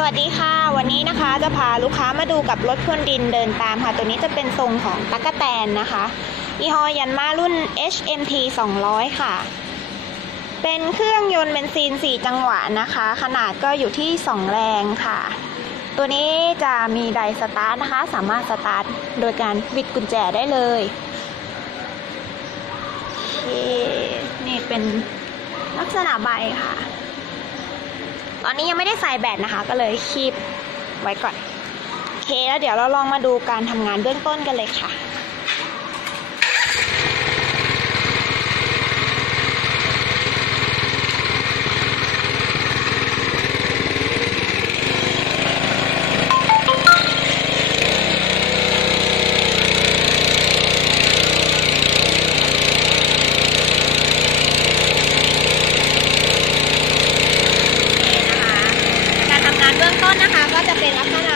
สวัสดีค่ะ วันนี้นะคะจะพาลูกค้ามาดูกับรถพ่นดินเดินตามค่ะ ตัวนี้จะเป็นทรงของตั๊กแตนนะคะยี่ห้อยันมารุ่น HMT 200 ค่ะ เป็นเครื่องยนต์เบนซิน 4 จังหวะนะคะ ขนาดก็อยู่ที่ 2 แรงค่ะ ตัวนี้จะมีไดสตาร์ทนะคะ สามารถสตาร์ทโดยการบิดกุญแจได้เลยนี่เป็นลักษณะใบค่ะ อนนี้ยังไม่ได้ใส่แบตนะคะ ก็เลยคีบไว้ก่อน โอเค แล้วเดี๋ยวเราลองมาดูการทำงานเบื้องต้นกันเลยค่ะ นี่นะคะ การทำงานเบื้อง ต้นนะคะก็จะเป็นลักษณะ